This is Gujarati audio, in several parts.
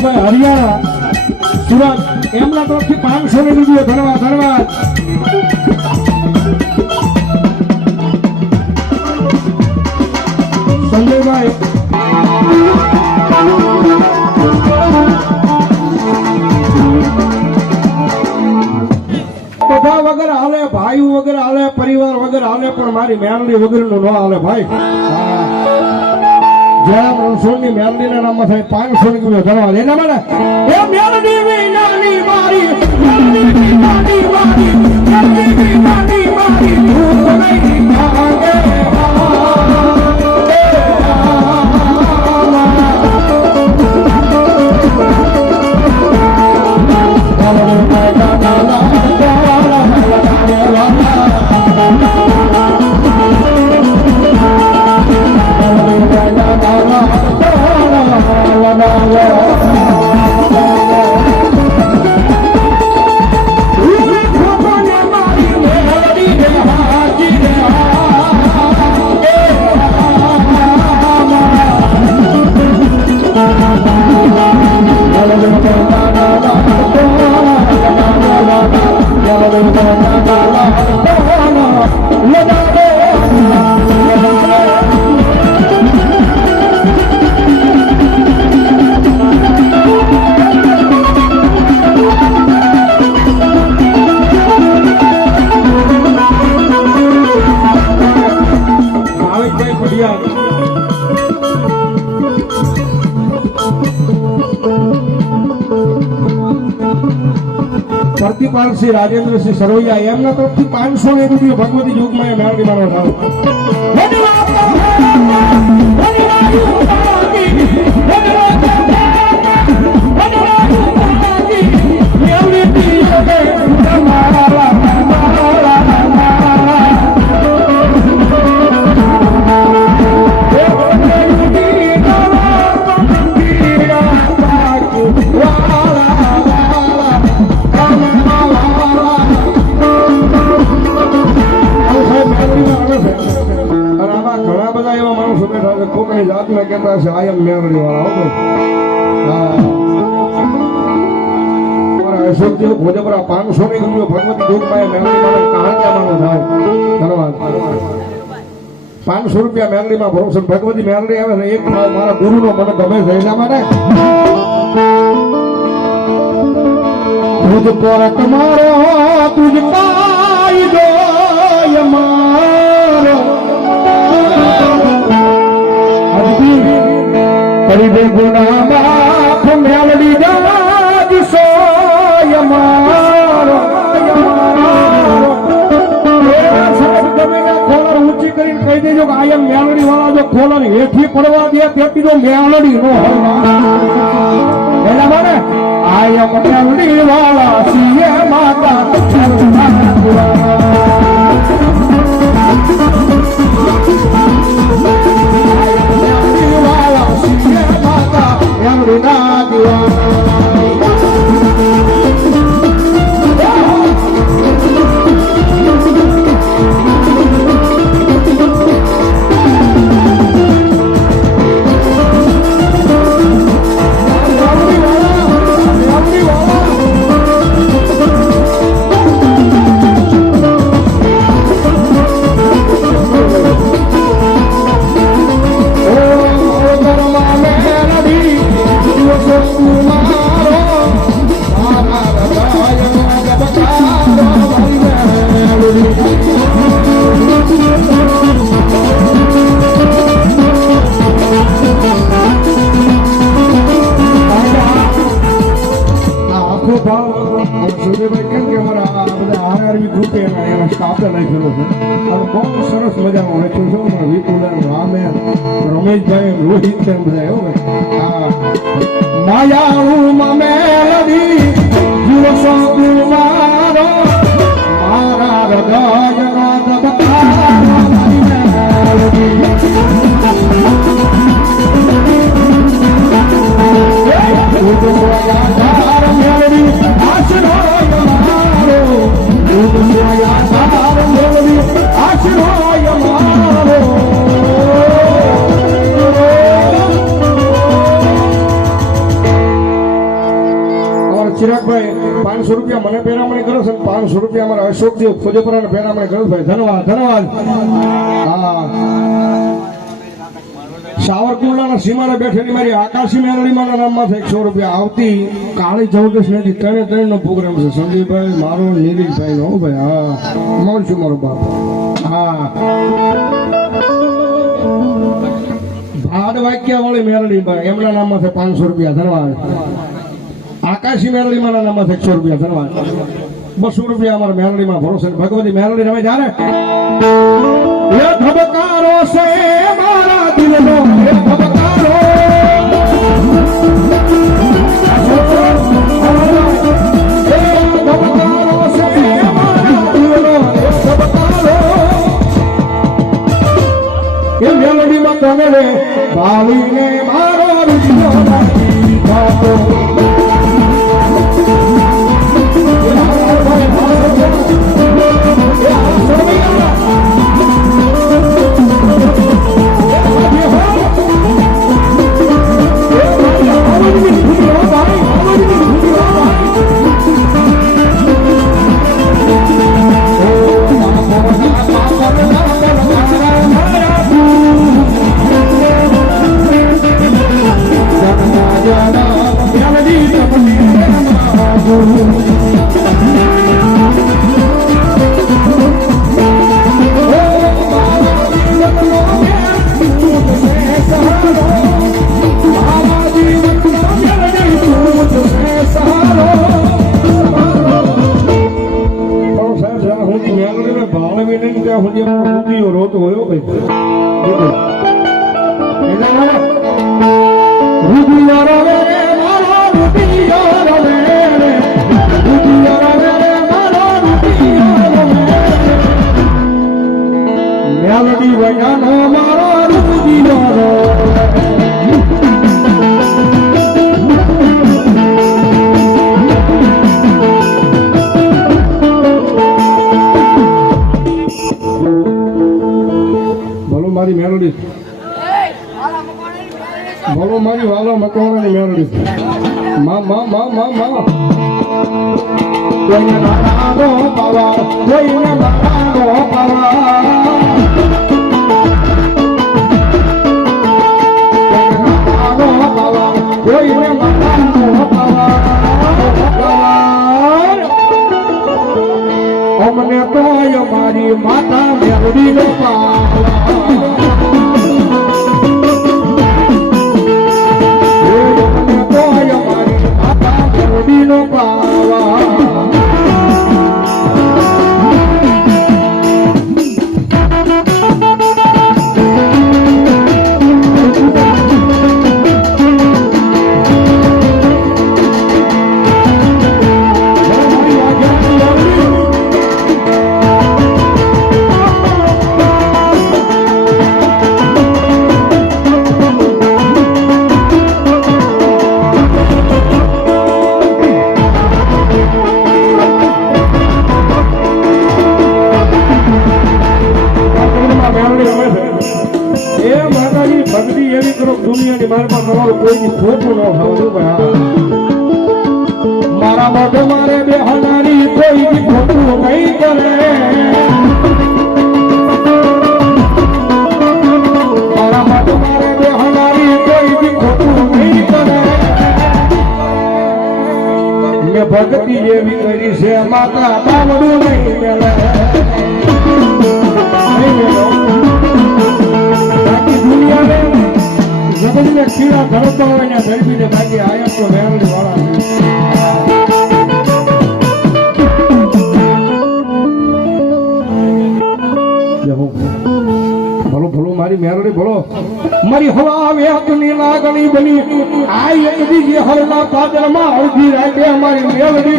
કૌશલભાઈ હરિયાણા સુરત, એમના તરફથી પાંચસો રૂપિયો ધન્યવાદ ધન્યવાદ. સંજયભાઈ. બધા વગર હાલે, ભાઈ વગર હાલે, પરિવાર વગર હાલે, પણ મારી મેળવી વગરનું ન હાલે, ભાઈ. જયા રણછોડની મેલડીના નામમાં થાય પાંચસો રૂપિયા ધન્યવાદ એના માટે એ મેલડી વિનાની મારી, મેલડી વિનાની મારી, મેલડી વિનાની મારી પ્રતિપાલસિંહ રાજેન્દ્રસિંહ સરોયા એમના તરફથી પાંચસો એક રૂપિયો ભગવતી જોગમાં મેળવી મારો અને કહેતા છે આયમ મેળવી વાળા અશોકજી ભોજપરા પાંચસો રૂપિયો ભગવતી મેલડીમાં ભરોસો ભગવતી મેલડી આવે છે એક મારા ગુરુનો મને ગમે છે એટલા માટે તુજ પર તમારો જો ખોલર હેઠી પડવા દે તેથી તો મેળડી નો હોય. એના આય મેળડી વાળા સીએ માતા મેલડી વાળા સીએ માતા એના સ્ટાફે છે. અને બહુ સરસ મજાનો વાંચ્યું છે. પણ વિપુલન રામે રમેશભાઈ રોહિત બધા એવું માયાળું મેલડી પાંચસો રૂપિયા મને પેરામણી કરો છો પાંચસો રૂપિયા અમારા અશોકજી ખોજપરાને પેરામણી કરો ભાઈ. ધન્યવાદ ધન્યવાદ. હા. ત્રણે ત્રણ નો પ્રોગ્રામ છે. સંદીપભાઈ મારો નીતિશભાઈ નો ભાઈ. હા. મોર મારો બાપ. હા. ભાડ વાક્યા વાળી મેરડી એમના નામમાં છે પાંચસો રૂપિયા. ધન્યવાદ. આકાશી મેરડીમાના નામમાં છે એકસો રૂપિયા ધન્યવાદ બસો રૂપિયા અમારા મેરડીમાં ભરોસે ભગવતી મેરડી રમે જાણે ધબકારો છે મારા દિલનો ધબકારો. એ મેલોડીમાં રે ભાવીને ભલો મારી વાલો મકવાણાની મેલડી મા મા માં માં માં. કોઈને મારાનો પાવા કોઈને મારાનો પાવા કોઈને મારાનો પાવા કોઈને મારાનો પાવા અમને તો મારી માતા મેલડી નો મેલડી મારા મોઢે મારે બે હનારી કોઈ બે ખોટું નહીં કરે. ભક્તિ એવી કરી છે, માતા બાવડું મારી હવા વેતની લાગણી બની. આ એક બીજી હરના પાદરમાં અડધી રાતે અમારી મેળવી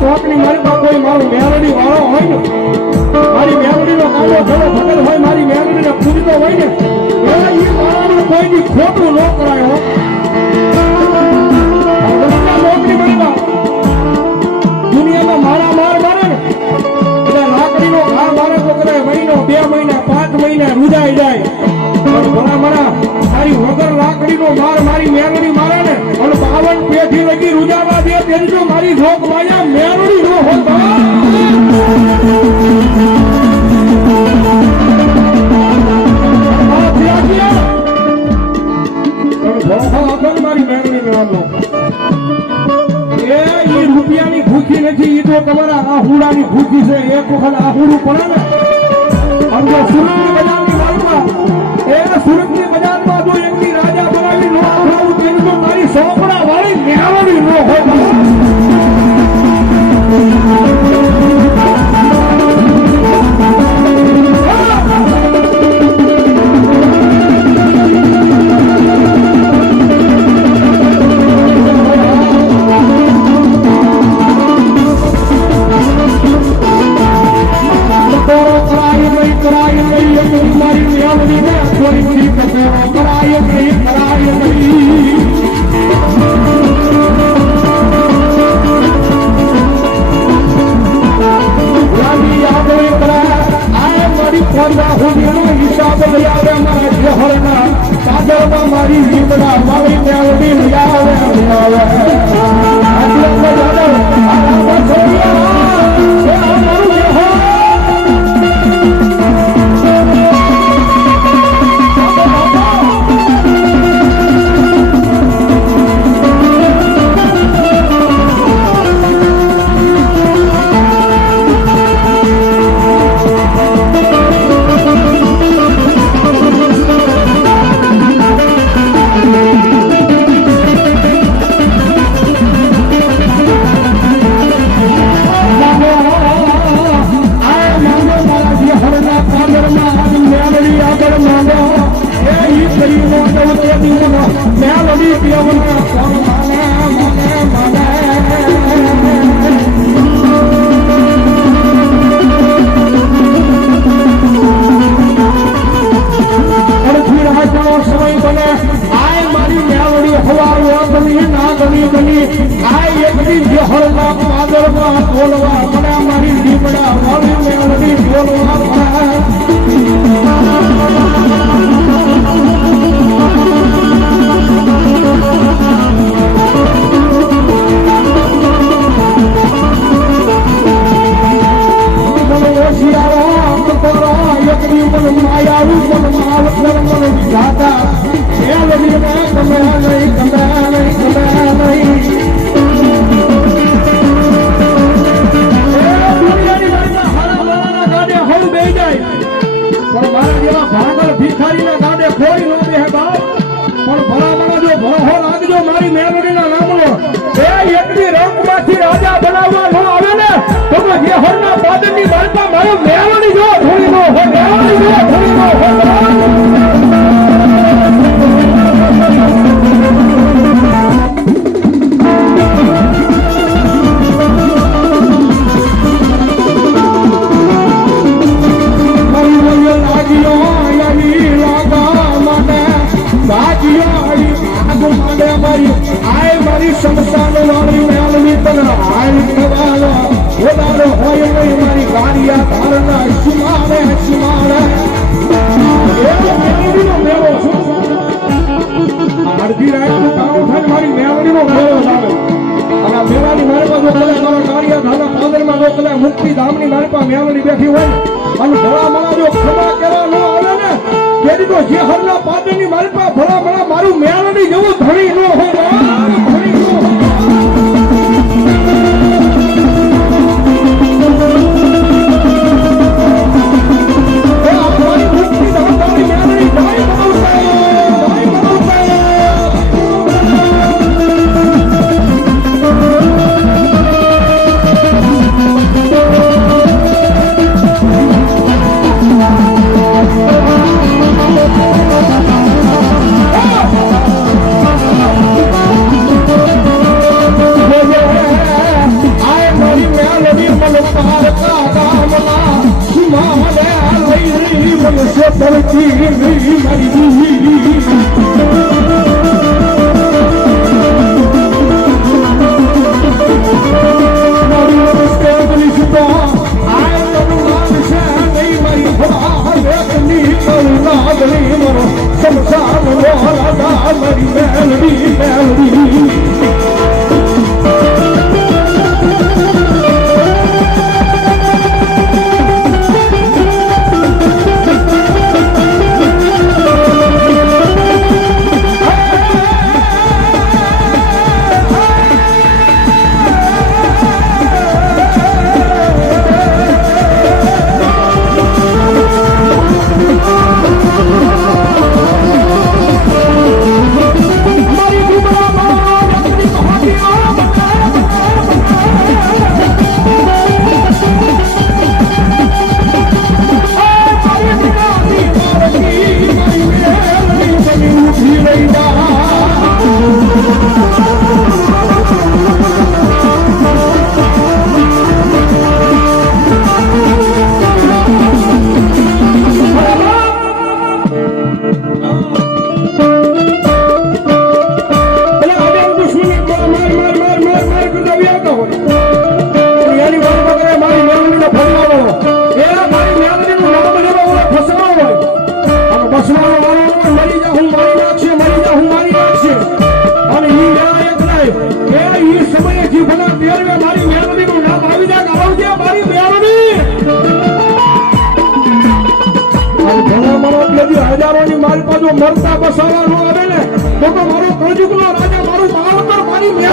તોકની મારી કોઈ મેલડી વાળો હોય ને, મારી કામો થયો ભગત હોય ને એ મારાનું કોઈની ખોટું ન કરાય મહિનો, બે મહિના, પાંચ મહિના રૂજાઈ જાય. પણ ભલા મારા મારે ને, અને બાવન પેઠી લગી મારી રોગ માયા મેરડી નો હોય મારી મેરડી નથી એ તો તમારા આહુડાની ભૂખી છે. એક વખત આહુડું પડે ને દાદા ખેલવીમાં કમરા નહીં કમરા નહીં કમરા નહીં પણ મારા જેવા ભાગલ ભિખારી ના ગાડે મારી મેળવણી એ એકની રંગમાંથી રાજા બનાવવા ન આવે ને તો જેહર મારો મેળવણી જો. થોડી જો થોડી નો ಇದು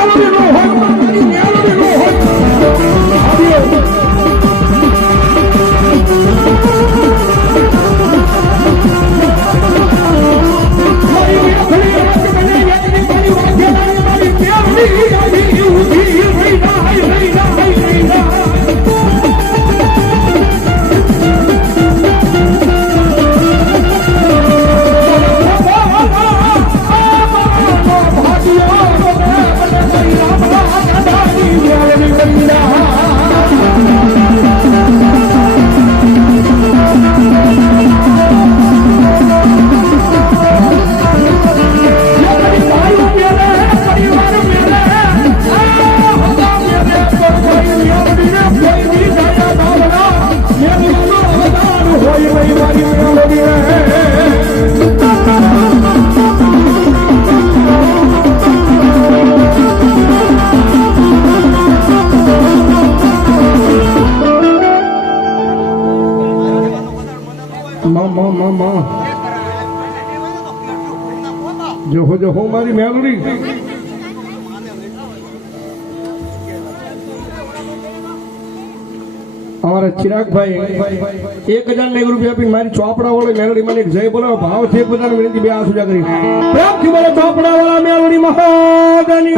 મારી અમારા ચિરાગભાઈ એક હજાર ને એક રૂપિયા આપી મારી ચોપડા વાળો મેલડી મને એક જય બોલાવો. ભાવ છે બધા વિનંતી બે આ સુજા કરી. પ્રેમથી બોલો ચોપડા વાળા મેલડી મહાદાની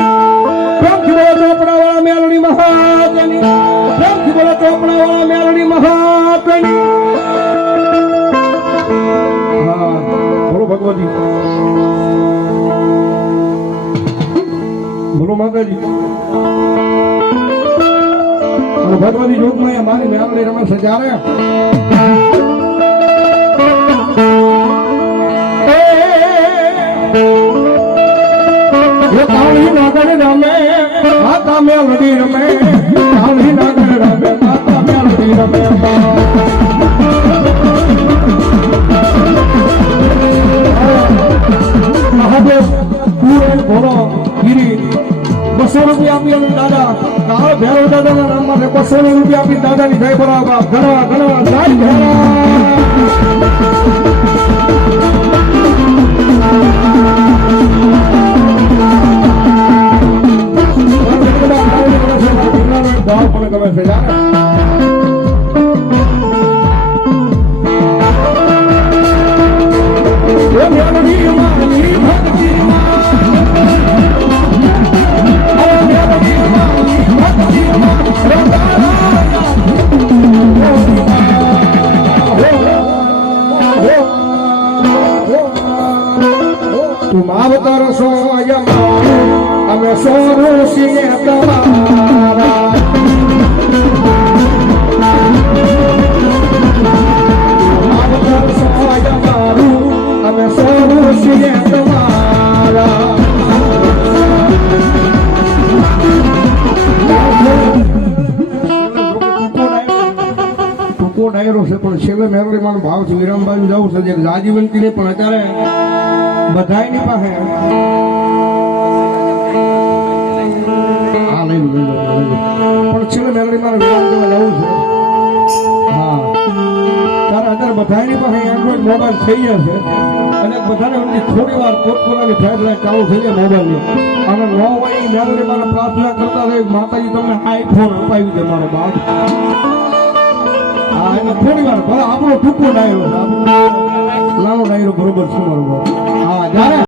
પ્રેમથી બોલો ચોપડા વાળા મેલડી મહાદાની પ્રેમથી બોલો ચોપડા વાળા મેલડી મહાદાની હા, બોલો ભગવતી. બોલો માતાજી. ભગવતી જોગમાં અમારી મેળવણી મેળવી રમે છે જ્યારે એ કાળી નાગણ રમે, માતા રમે. કાળી નાગણ રમે, માતા મેલડી મહાદેવ પૂરે ભોળો ગીરી. બસો રૂપિયા આપી દાદા કાળ ભેરવ દાદાના નામ માટે બસો રૂપિયા આપી દાદાની જય બોલાવવા ઘણા ઘણા જય પણ ગમે છે ડાયરો છે, પણ છેલ્લે મેરડીમાં ભાવ છે વિરામબાજુ જવું છે, જે રાજીવંતી નહીં પણ અત્યારે બધાની પાસે. પણ છેલ્લે મેરડીમાં વિરામ જવા જવું છે. હા. ત્યારે અત્યારે બધાયની પાસે એન્ડ્રોઈડ મોબાઈલ થઈ ગયા છે. અને બધાને થોડી વાર પોતપોતાની ફ્લેટ લાઈટ ચાલુ થઈ જાય મોબાઈલની. અને ન હોય એ મેરડીમાં પ્રાર્થના કરતા રહે માતાજી તમને આઈફોન અપાવી દે મારો બાપ. હા એટલે થોડી વાર ભલે આપણો ટૂંકો ડાયરો છે આપણો નાનો ડાયરો બરોબર છે મારો હા જ્યારે